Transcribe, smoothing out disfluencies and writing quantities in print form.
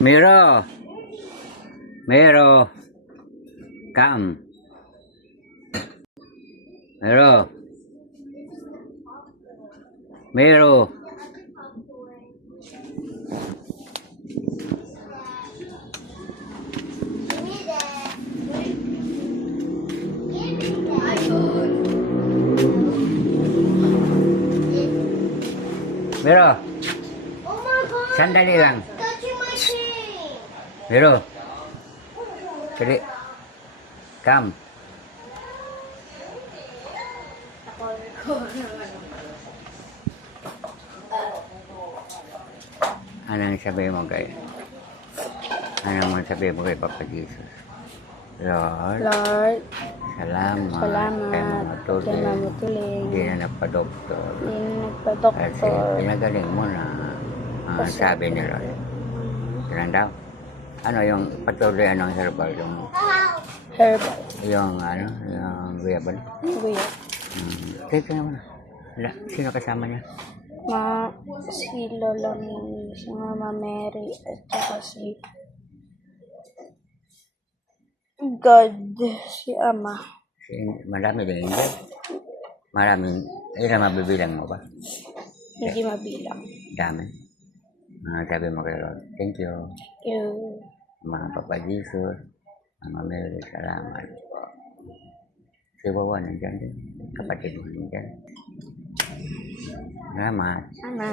Miro. Miro. Come. Miro. Miro. Miro. Oh my God! Sandali lang. Touching my thing! Miro. Dali. Come. Anong sabi mo kay? Anong sabi mo kay Papa Jesus? Lord, Lord, salamat, salamat kay Mama kay Tuling. Mama Tuling. Hindi na nagpa-doktor. Hindi na Kasi nagpa-doktor. pinagaling mo na sabi ni Lord. Ganun daw. Ano yung patuloy, anong herbal? Herbal. Yung guyabal? Kuya. Teka naman. Wala. Sino kasama niya? Si Lola Mimi, si Mama Mary, at saka si God, si Ama. Marami din angel. Maraming, ilan mabibilang mo ba? Hindi mabilang. Dami. Sabi mo kay Lord, thank you. Yung Mga Papa Jesus, Mama Mary, salamat. Si Wawa nandiyan din. Kapatid mo nandiyan. Salamat. Ama.